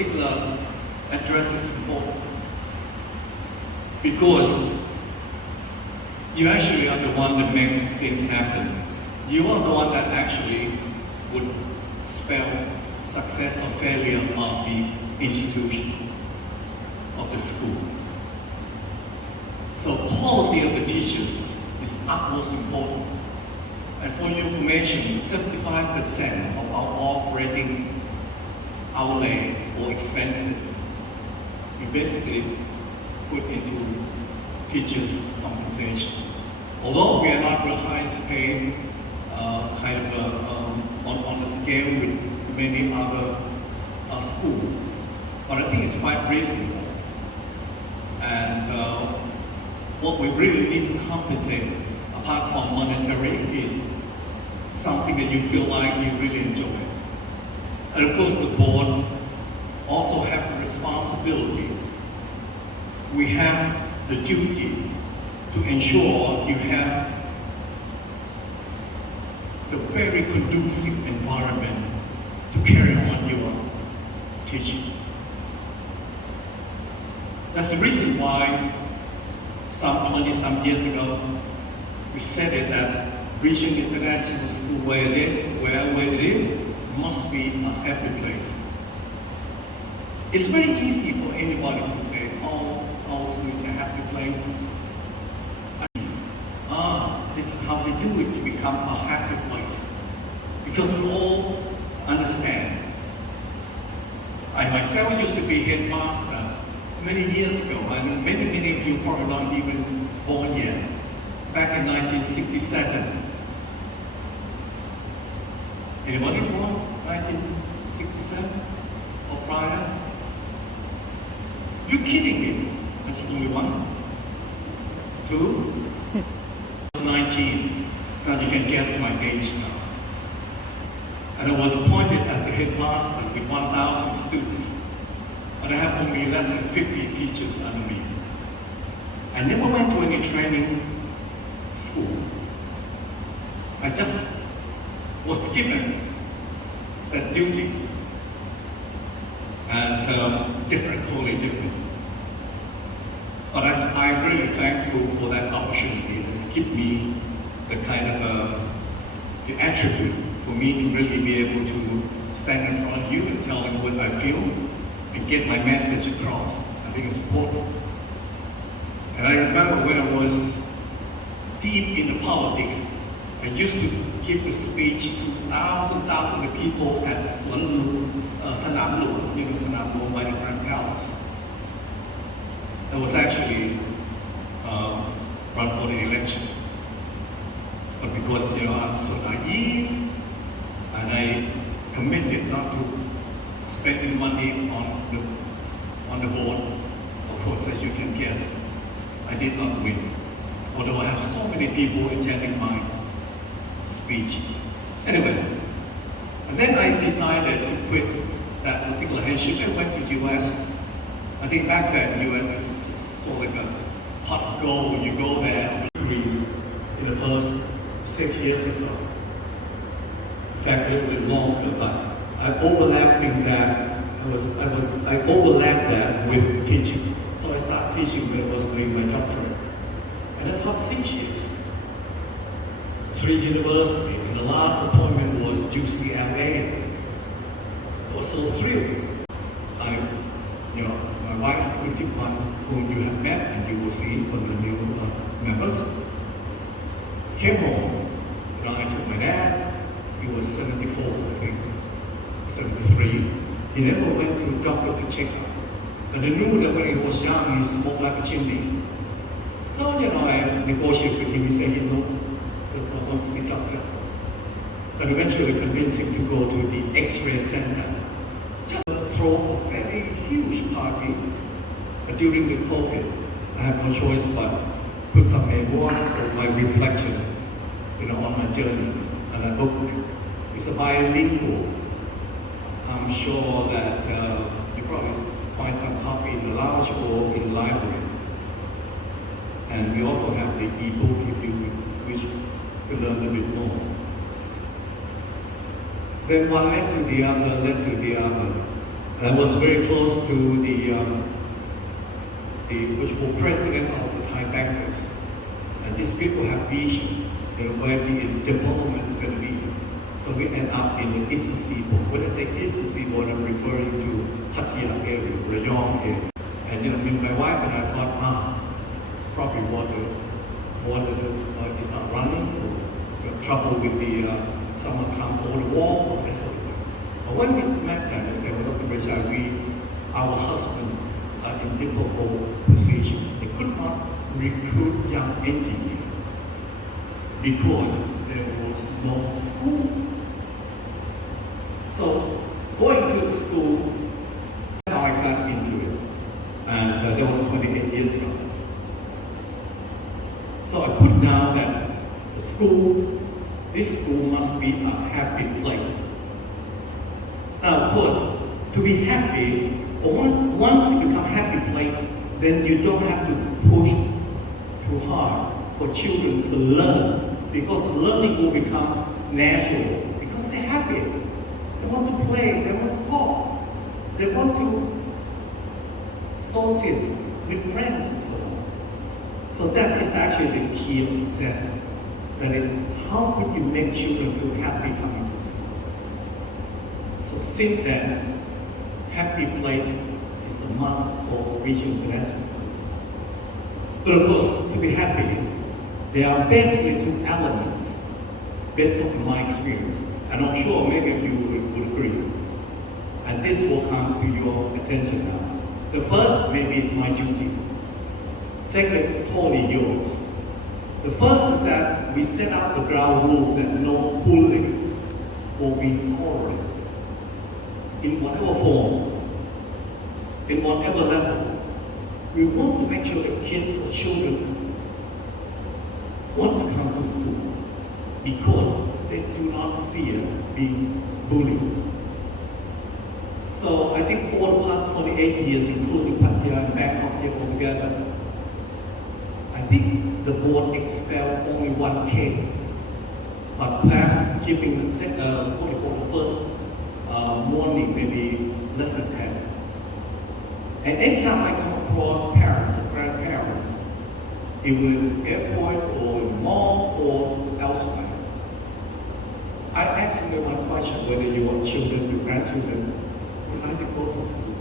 particular address is important because you actually are the one that make things happen. You are the one that actually would spell success or failure of the institution, of the school. So quality of the teachers is utmost important. And for your information, 75% of our operating outlay or expenses, we basically put into teachers' compensation. Although we are not the highest paid on the scale with many other schools, but I think it's quite reasonable. And what we really need to compensate, apart from monetary, is something that you feel like you really enjoy. And of course, the board also have a responsibility. We have the duty to ensure you have the very conducive environment to carry on your teaching. That's the reason why some 20-some years ago, we said it that Regent International School, where it is, must be a happy place. It's very easy for anybody to say, oh, our school is a happy place. This is how they do it to become a happy place. Because we all understand. I myself used to be headmaster many years ago, and many of you probably not even born yet. Back in 1967. Anybody born 1967 or prior? You're kidding me. That's just only one, two, 19. Now you can guess my age now. And I was appointed as the headmaster with 1,000 students. But I have only less than 50 teachers under me. I never went to any training school. I just was given that duty. And totally different. But I'm really thankful for that opportunity. It's given me the kind of the attribute for me to really be able to stand in front of you and tell them what I feel and get my message across. I think it's important. And I remember when I was deep in the politics, I used to give a speech to thousands of people at Sanam Luang by the Grand Palace. I was actually run for the election. But because I'm so naive and I committed not to spend money on the vote, of course, as you can guess, I did not win. Although I have so many people attending my speech. Anyway, and then I decided to quit that particular headship and went to US. I think back then US is just sort of like a pot of gold. When you go there, degrees in the first 6 years or so. In fact, a little bit longer, but I overlapped that with teaching. So I started teaching when I was doing my doctorate. And I taught 6 years. 3 universities, and the last appointment was UCLA. I was so thrilled. My wife, 21, whom you have met and you will see from the new members, came home. I took my dad. He was 74, I think, 73. He never went to the doctor to check up. And I knew that when he was young, he smoked like a chimney. So, I negotiated with him. He said, there's no one to see doctor. But eventually convinced him to go to the X-ray center. Just throw a very huge party. But during the COVID, I had no choice but put some memoirs or my reflection, on my journey. And a book. It's a bilingual. I'm sure that you probably find some copy in the lounge or in the library. And we also have the e-book if you wish to learn a bit more. Then one led to the other. And I was very close to the which was president of the Thai bankers. And these people have vision, where the development is going to be. So we end up in the Eastern Seaboard. When I say Eastern Seaboard, I'm referring to Pattaya area, Rayong area. And my wife and I thought, probably water is not running, or trouble with the someone come over the wall, or that sort of thing. But when we met them, they said, well, Dr. Regent, our husband are in difficult position. They could not recruit young engineers because there was no school. So going to the school, that's how I got into it. And that was 28 years ago. So I put down that this school must be a happy place. Now, of course, to be happy, once you become a happy place, then you don't have to push too hard for children to learn, because learning will become natural, because they're happy. They want to play, they want to talk, they want to associate with friends and so on. So that is actually the key of success. That is, how could you make children feel happy coming to school? So since then, happy place is a must for Regent Financial School. But of course, to be happy, there are basically two elements based on my experience. And I'm sure many of you would agree. And this will come to your attention now. The first maybe is my duty. Second, totally yours. The first is that we set up the ground rule that no bullying will be tolerated in whatever form, in whatever level. We want to make sure that kids or children want to come to school because they do not fear being bullied. So I think over the past 28 years, including Pattaya and Bangkok here altogether, I think the board expelled only one case, but perhaps giving the first warning maybe less than 10. And anytime I come across parents or grandparents, either in the airport or in the mall or elsewhere, I ask them one question, whether your children, your grandchildren, would like to go to school.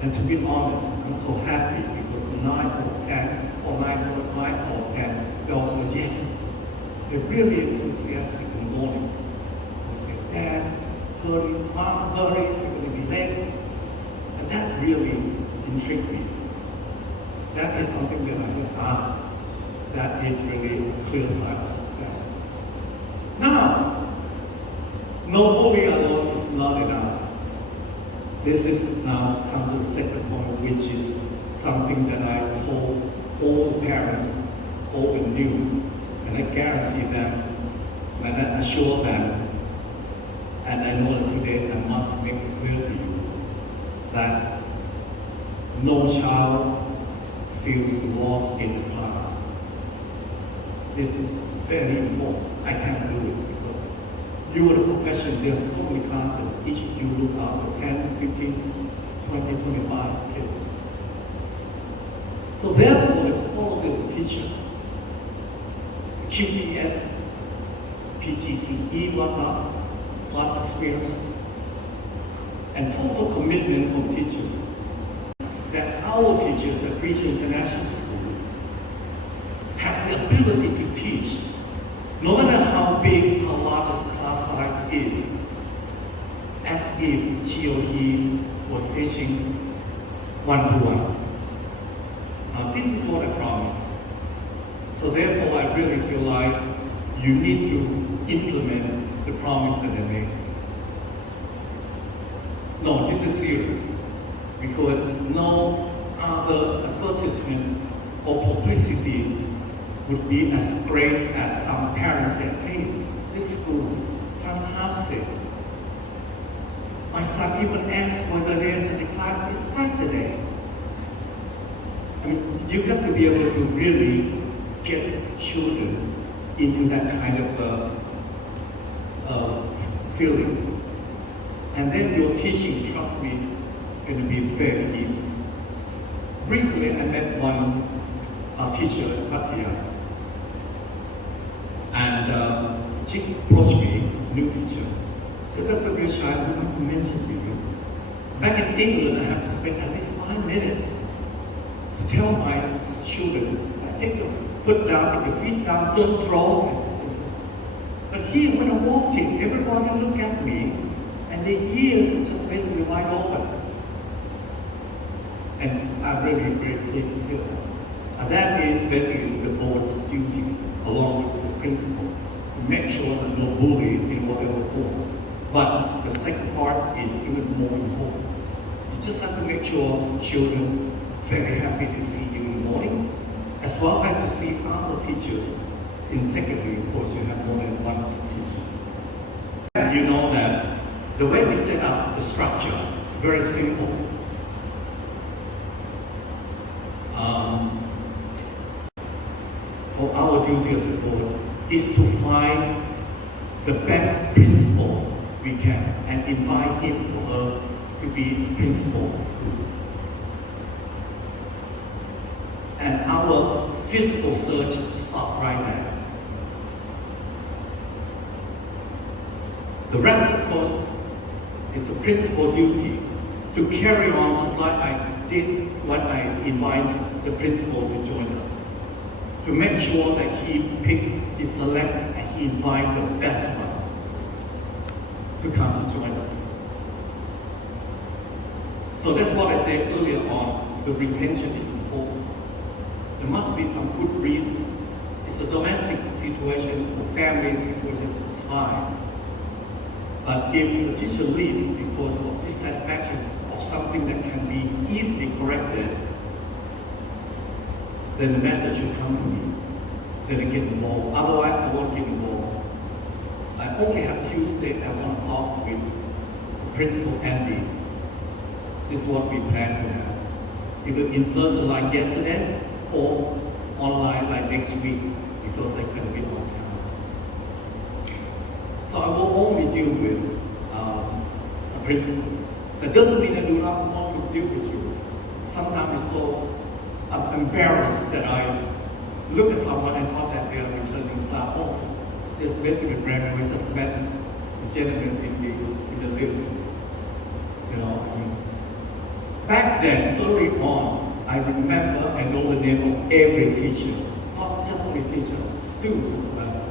And to be honest, I'm so happy because 9 or 10, or 9.5 or 10, they all say yes. They're really enthusiastic in the morning. They say, Dad, hurry, Mom, hurry, you're going to be late. And that really intrigued me. That is something that I said, that is really a clear sign of success. Now, no bullying alone is not enough. This is now come to the second point, which is something that I told all the parents, old and new, and I guarantee them, and I assure them, and I know that today I must make it clear to you that no child feels lost in the class. This is very important. I can't do it because you are the profession, there are so many classes, each of you look after 10, 15, 20, 25 kids. So therefore, the quality of the teacher, QTS, PGCE, whatnot, class experience, and total commitment from teachers, that our teachers at Regent International School has the ability to teach, no matter how big, how large the class size is, as if she or he was teaching one-to-one. Now, this is what I promised. So therefore, I really feel like you need to implement the promise that I made. No, this is serious, because no other advertisement or publicity would be as great as some parents say, hey, this school, fantastic. My son even asked whether the class is Saturday. I mean, you got to be able to really get children into that kind of feeling. And then your teaching, trust me, going to be very easy. Recently, I met one teacher at Pattaya, and she approached me, new teacher. Said, Dr. Regent, I would like to mention to you, back in England, I have to spend at least 5 minutes to tell my children, take your foot down, take your feet down, don't throw. But here, when I'm walking, everybody look at me, and their ears are just basically wide open. And I'm really very pleased to hear that. And that is basically the board's duty, along with the principal, to make sure that no bully in whatever form. But the second part is even more important. You just have to make sure children very happy to see you in the morning, as well as to see other teachers in secondary. Of course, you have more than one teachers. And you know that the way we set up the structure, very simple. Our duty as a board is to find the best principal we can and invite him or her to be principal of the school. And our physical search stops right now. The rest, of course, is the principal duty to carry on just like I did when I invited the principal to join us. To make sure that he pick, he select, and he invite the best one to come to join us. So that's what I said earlier on, the retention is important. There must be some good reason. It's a domestic situation, a family situation, it's fine. But if the teacher leaves because of dissatisfaction of something that can be easily corrected, then the matter should come to me. Then I get involved. Otherwise, I won't get involved. I only have Tuesday at 1 o'clock with Principal Andy. This is what we plan to have. Either in person like yesterday or online like next week because I can be on time. So I will only deal with a principal. That doesn't mean I do not want to deal with you. Sometimes it's so I'm embarrassed that I look at someone and thought that they are returning staff. Oh, it's basically brand new. I just met the gentleman in the lift. You know, I mean, back then, early on, I remember I know the name of every teacher, not just only teacher, students as well.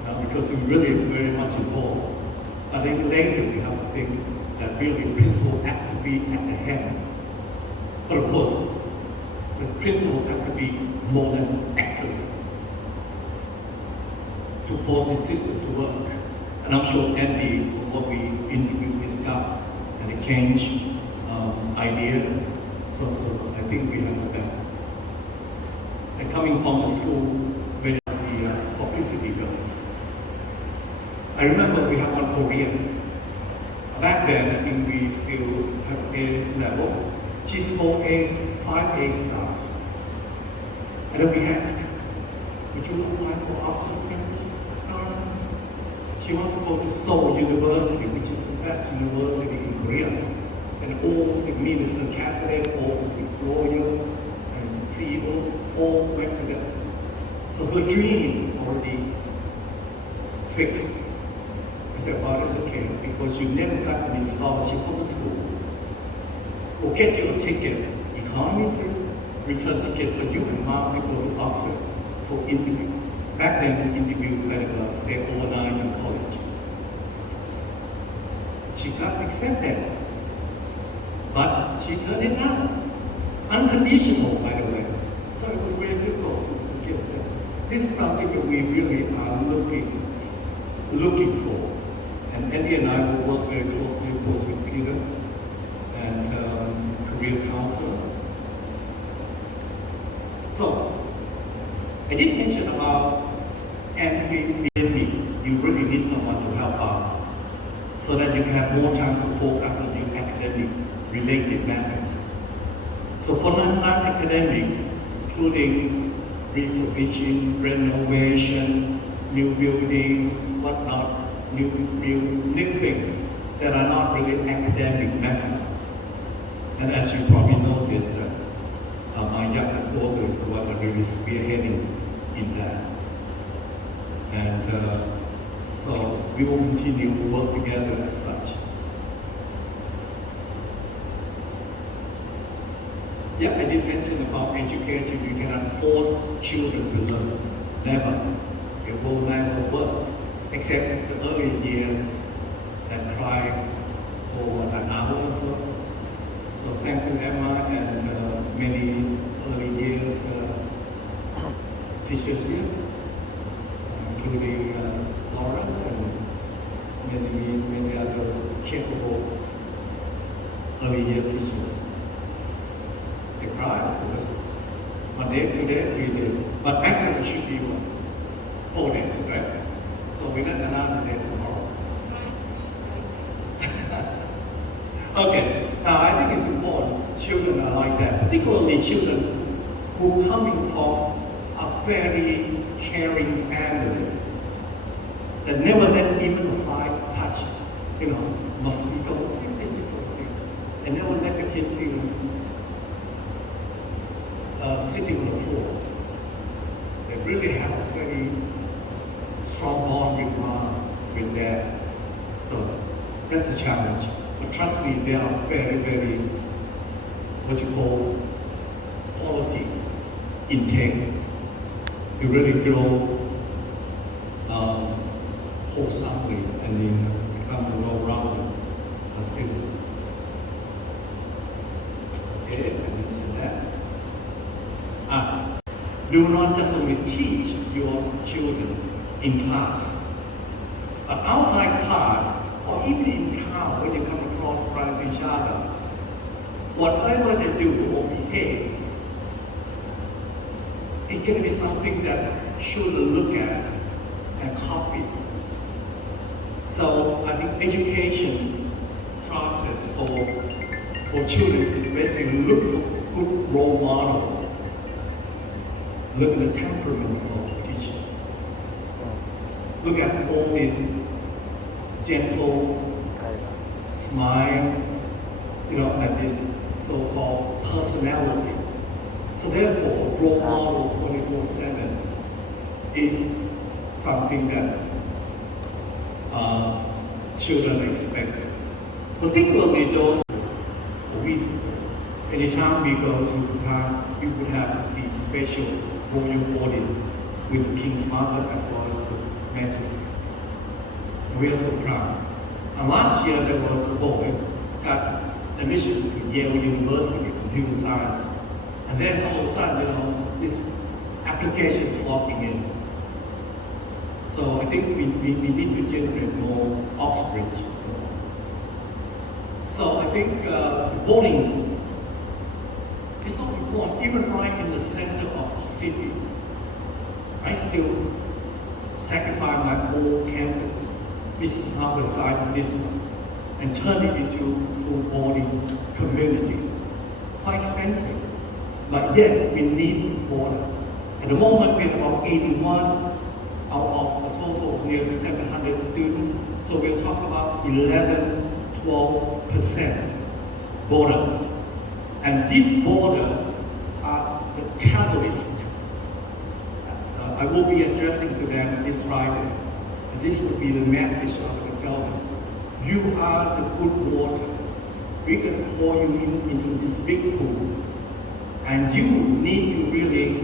You know, because we're really very much involved. But then later we have to think that really principal had to be at the head. But of course, the principal had to be more than excellent to form the system to work. And I'm sure Andy, what we discussed, and the change idea, so I think we have the best. And coming from the school, where the publicity goes. I remember we had one Korean. Back then, I think we still have A level. She scored 5 A stars. And then we asked, would you apply for Oxford? She wants to go to Seoul University, which is the best university in Korea. And all the minister, cabinet, all the employer, and CEO, all went to that. So her dream already fixed. I said, well, that's okay, because you never got any scholarship from the school. We'll get you a ticket, economy please, return ticket for you and mom to go to Oxford for interview. Back then, the interview kind of stay overnight in college. She got accepted, but she turned it down. Unconditional, by the way. So it was very difficult to get that. This is something that we really are looking for. And Andy and I will work very closely, of course, with Peter and career counselor. So, I did mention about Andy. You really need someone to help out so that you can have more time to focus on your academic related matters. So for non-academic, including refurbishing, renovation, new building, whatnot, new things that are not really academic matter. And as you probably noticed, that my youngest daughter is the one that really spearheading in that. And so we will continue to work together as such. Yeah, I did mention about education. You cannot force children to learn. Never. It will never work. Except the early years that cry for an hour or so. So thank you, Emma, and many early years teachers here, including Lawrence and many other capable early year teachers. They cry because 1 day, 2 days, 3 days, but maximum should be 4 days, right? So we're not another day tomorrow. Okay, now I think it's important. Children are like that, particularly children who coming from a very caring family that never let even a fly touch, mosquito, this sort of thing. And never let the kids even sitting on the floor. They really have a very strong bond with mom, with dad. So that's a challenge. But trust me, they are very, very, what you call, quality intake. You really grow wholesomely and then become a well-rounded citizens. Okay, I mentioned that. Do not just only teach your children in class, but outside class, or even in town when you come across around each other, whatever they do or behave, it can be something that children look at and copy. So I think education process for children is basically look for good role model. Look at the temperament of the teacher. Look at all this gentle smile, and this so-called personality. So therefore, role model 24/7 is something that children expect. Particularly those anytime we go to Bhutan, we would have the special royal audience with the King's mother as well as the Majesty. We are so proud. And last year there was a boy got admission to Yale University for human science. And then all of a sudden, this application flocking in. So I think we need to generate more offspring. So I think voting is so important, even right in the center of the city. I still sacrifice my old campus, Mrs. Harvard size of this one, and turn it into full voting community. Quite expensive, but yet we need water. At the moment we have about 81 out of a total of nearly 700 students, so we'll talk about 11-12% border. And this border are the catalyst. I will be addressing to them this Friday. And this will be the message of the government. You are the good water. We can pour you in this big pool. And you need to really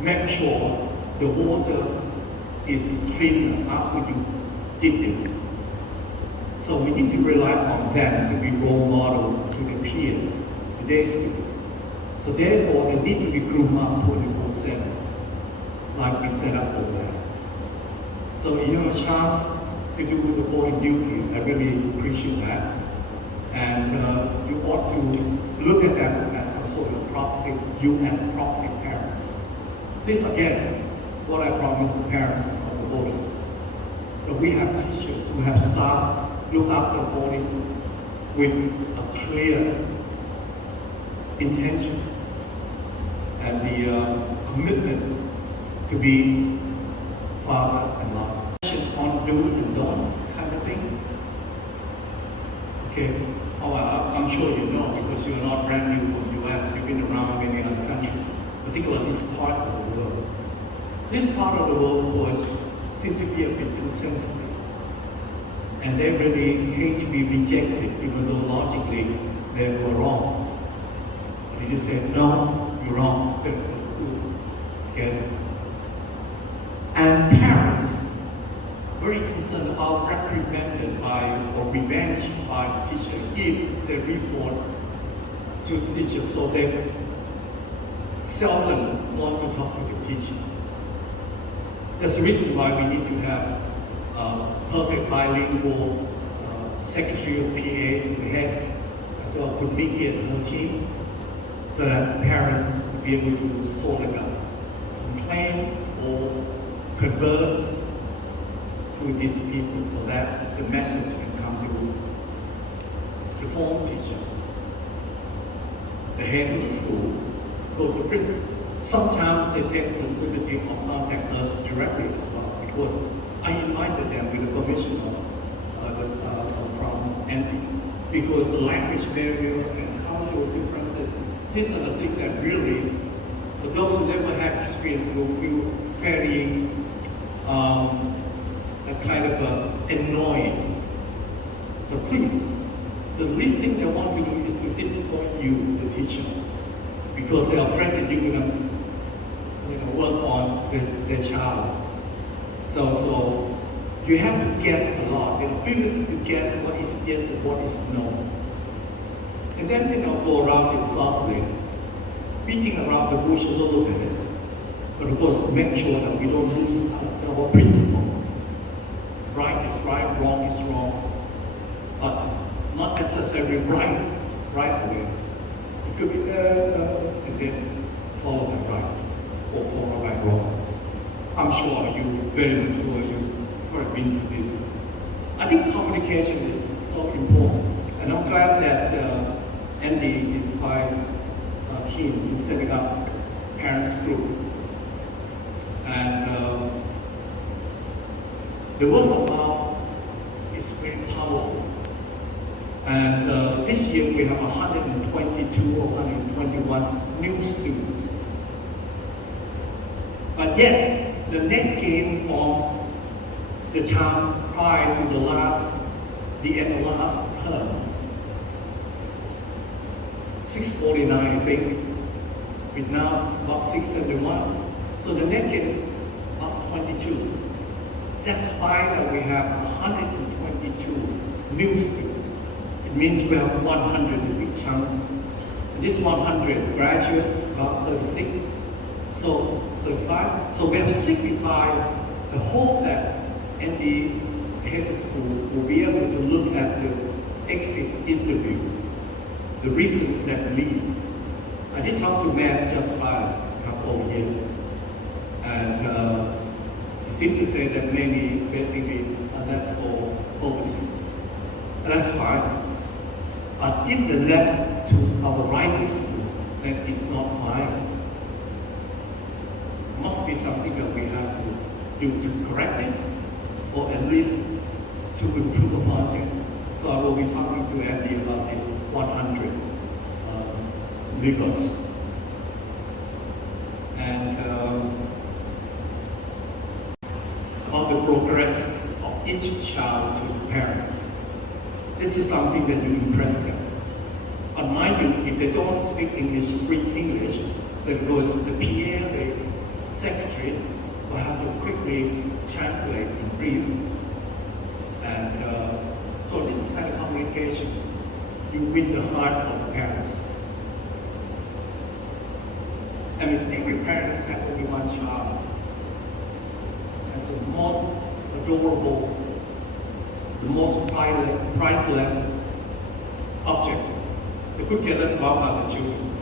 make sure the water is clean after you dip it. So we need to rely on them to be role model to the peers, to their students. So therefore, they need to be groomed up 24/7, like we set up over there. So you have a chance to do the voting duty. I really appreciate that. And you ought to look at them as some sort of proxy, you as proxy parents. This again, what I promised the parents of the voters. But we have teachers who have staff look after voting with a clear intention and the commitment to be father and mother. On do's and don'ts kind of thing. Okay. Oh, I'm sure you know because you're not brand this part of the world. This part of the world was seemed to be a bit too sensitive. And they really hate to be rejected, even though logically they were wrong. And you say, no, you're wrong. That was scary. And parents, very concerned about reprimanded by or revenge by the teacher if they report to the teacher, so they seldom want to talk to the teacher. That's the reason why we need to have perfect bilingual secretary of PA, the heads, as well could media and whole team, so that parents will be able to sort of complain or converse with these people so that the message can come to form teachers. The head of the school goes to principal. Sometimes they take the liberty of contact us directly as well, because I invited them with the permission from Andy, because the language barrier and cultural differences, these are the things that really, for those who never have experience, will feel very kind of annoying. But please, the least thing they want to do is to disappoint you, the teacher, because they are afraid that you're going to work on their child. So you have to guess a lot. The ability to guess what is yes and what is no. And then go around it softly, beating around the bush a little bit. But of course, make sure that we don't lose our principle. Right is right, wrong is wrong. But not necessarily right away. It could be and then followed by right, or followed by wrong. I'm sure you very much sure you've already been through this. I think communication is so important, and I'm glad that Andy is quite keen in setting up parents group. And the word of mouth is very powerful. And this year we have 122 or 121 new students. But yet, the net gain from the time prior to the end of last term, 649, I think, with now it's about 671. So the net gain is about 22. Despite that we have 122 new students, it means we have 100, a big chunk. And this 100 graduates, about 36. So 35. So we have 65. I hope that Andy head of school will be able to look at the exit interview, the reason that leave. I did talk to Matt just about a couple of years, and he seemed to say that many basically are left for overseas. And that's fine. But if they left to our rival school, then it's not fine. Must be something that we have to do to correct it, or at least to improve upon it. So I will be talking to Andy about this 100 leavers. And about the progress of each child to the parents. This is something that you impress them. But mind you, if they don't speak English, read English, because the PA, the secretary, will have to quickly translate and brief. And so this kind of communication, you win the heart of the parents. I mean, every parent has only one child. That's the most adorable, the most priceless object. They could care less about other children.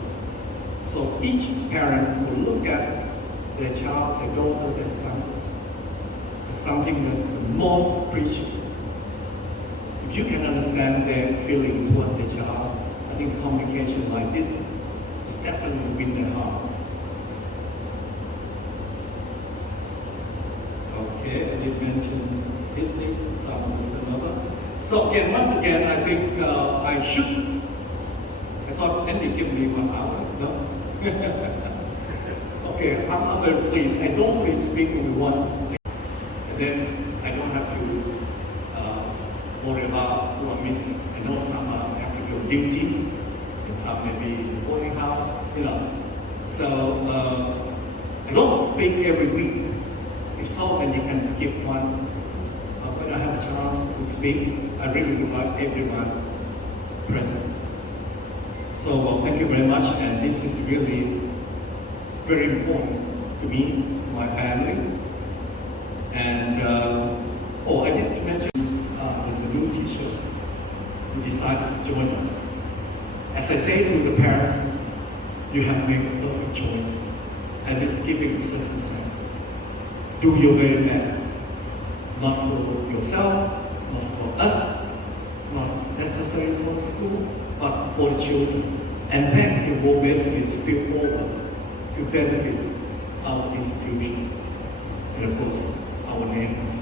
So each parent will look at their child, their daughter, their son, as something that the most precious. If you can understand their feeling toward the child, I think communication like this is definitely win their heart. Okay, I did mention statistic, some with another. So again, once again, I think I thought Andy gave me 1 hour, no? okay, I'm very pleased. I normally speak only once, and then I don't have to worry about who I'm missing. I know some have to go duty, and some maybe in the boarding house, you know. So I don't speak every week. If so, then you can skip one. When I have a chance to speak, I really would like everyone present. So thank you very much, and this is really very important to me, to my family. And I did to mention the new teachers who decided to join us. As I say to the parents, you have made a perfect choice, and it's given the circumstances. Do your very best, not for yourself, not for us, not necessarily for the school, but for the children. And then it will basically spill over to benefit our institution and of course our neighbors.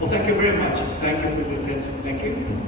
Well, thank you very much. Thank you for your attention. Thank you.